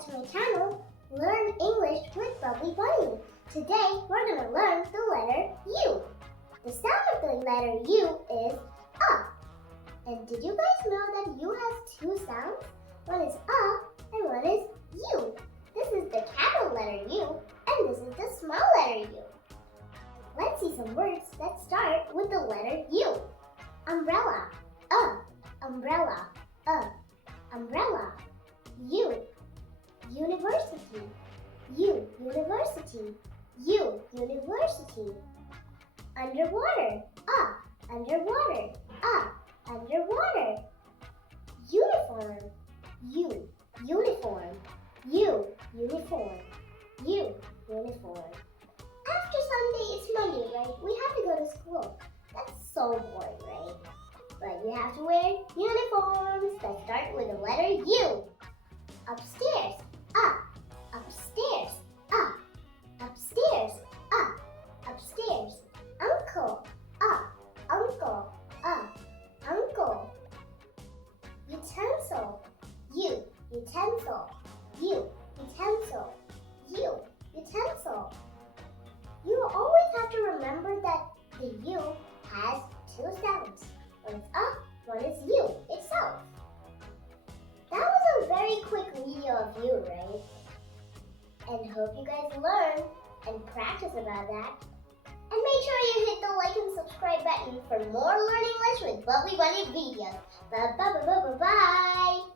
back to my channel, Learn English with Bubbly Bunny. Today, we're going to learn the letter U. The sound of the letter U is And did you guys know that U has two sounds? One is and one is U. This is the capital letter U, and this is the small letter U. Let's see some words that start with the letter U. Umbrella, umbrella, umbrella. U, university, U, university, U, university. Underwater, underwater, underwater. Uniform, U, uniform, U, uniform, U, uniform. After Sunday, it's Monday, right? We have to go to school. That's so boring, right? But you have to wear uniforms that start with the letter U. Upstairs, upstairs, upstairs, upstairs. Uncle, uncle, uncle. Utensil, U, utensil, U, utensil, U, utensil. You always have to remember that the U has two sounds. One is one is U itself. That was a very quick video of you, right? And hope you guys learn and practice about that. And make sure you hit the like and subscribe button for more Learn English with Bubbly Bunny videos. Bye.